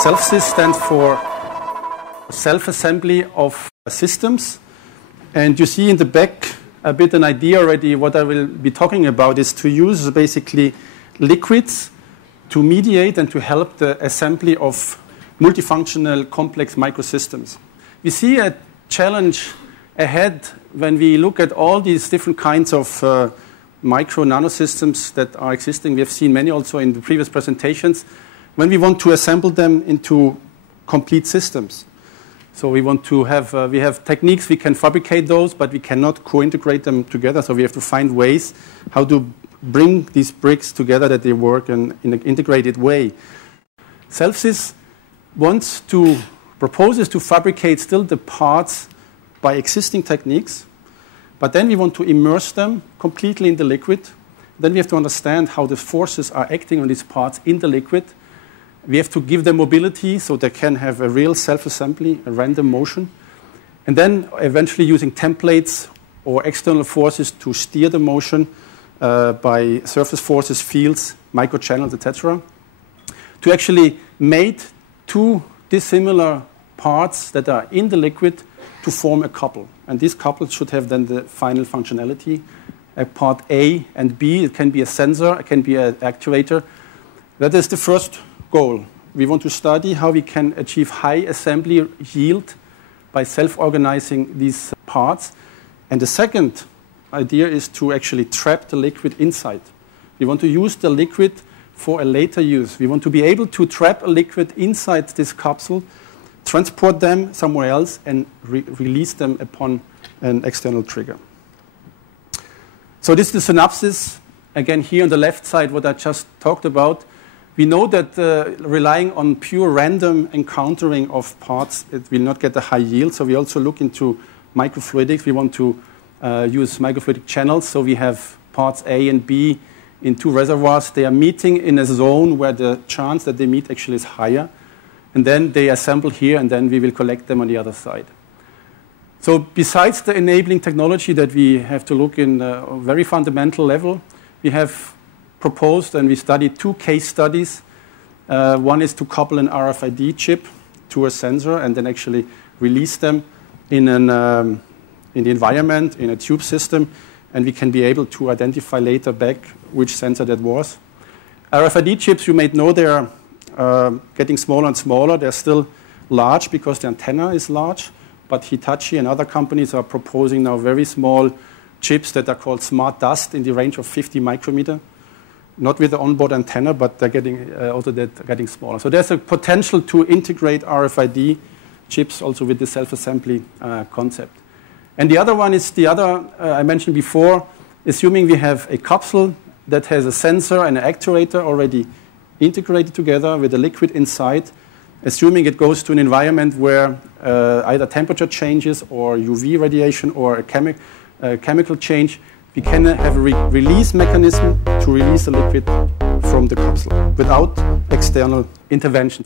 SelfSys stands for self-assembly of systems. And you see in the back a bit an idea already. What I will be talking about is to use basically liquids to mediate and to help the assembly of multifunctional complex microsystems. We see a challenge ahead when we look at all these different kinds of micro nanosystems that are existing. We have seen many also in the previous presentations. When we want to assemble them into complete systems. So we want to have, we have techniques, we can fabricate those, but we cannot co-integrate them together. So we have to find ways how to bring these bricks together that they work in an integrated way. SelfSys proposes to fabricate still the parts by existing techniques, but then we want to immerse them completely in the liquid. Then we have to understand how the forces are acting on these parts in the liquid. We have to give them mobility so they can have a real self-assembly, a random motion. And then eventually using templates or external forces to steer the motion by surface forces, fields, microchannels, etc. To actually mate two dissimilar parts that are in the liquid to form a couple. And these couples should have then the final functionality. A part A and B, it can be a sensor, it can be an actuator. That is the first goal. We want to study how we can achieve high assembly yield by self-organizing these parts. And the second idea is to actually trap the liquid inside. We want to use the liquid for a later use. We want to be able to trap a liquid inside this capsule, transport them somewhere else, and release them upon an external trigger. So this is the synopsis. Again, here on the left side, what I just talked about. We know that relying on pure random encountering of parts, it will not get a high yield. So we also look into microfluidics. We want to use microfluidic channels. So we have parts A and B in two reservoirs. They are meeting in a zone where the chance that they meet actually is higher. And then they assemble here, and then we will collect them on the other side. So besides the enabling technology that we have to look in a very fundamental level, we have proposed and we studied two case studies. One is to couple an RFID chip to a sensor and then actually release them in the environment, in a tube system, and we can be able to identify later back which sensor that was. RFID chips, you may know, they are getting smaller and smaller. They're still large because the antenna is large, but Hitachi and other companies are proposing now very small chips that are called smart dust in the range of 50 micrometer. Not with the onboard antenna, but they're getting smaller. So there's a potential to integrate RFID chips also with the self-assembly concept. And the other one is the other I mentioned before, assuming we have a capsule that has a sensor and an actuator already integrated together with a liquid inside, assuming it goes to an environment where either temperature changes or UV radiation or a chemical change, we can have a release mechanism to release the liquid from the capsule without external intervention.